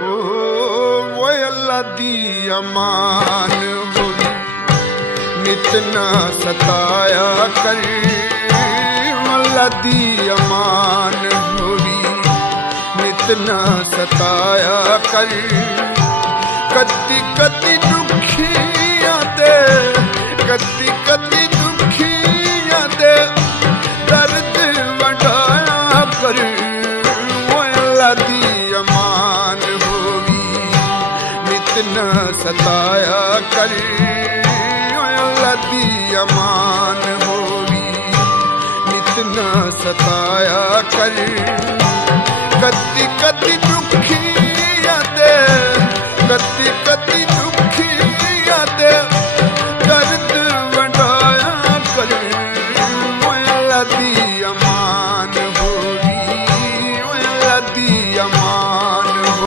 वो अल्लाह दी अमान होई नित ना सताया कर। अल्लाह दी अमान होई नित ना सताया कर। कति कति दुखिया दे कति कति दुखिया दे दर्द वडाया कर। वो अल्लाह दी अमान होवी नित न सताया कर। वो अल्लाह दी अमान होवी नित न सताया कर। कति कति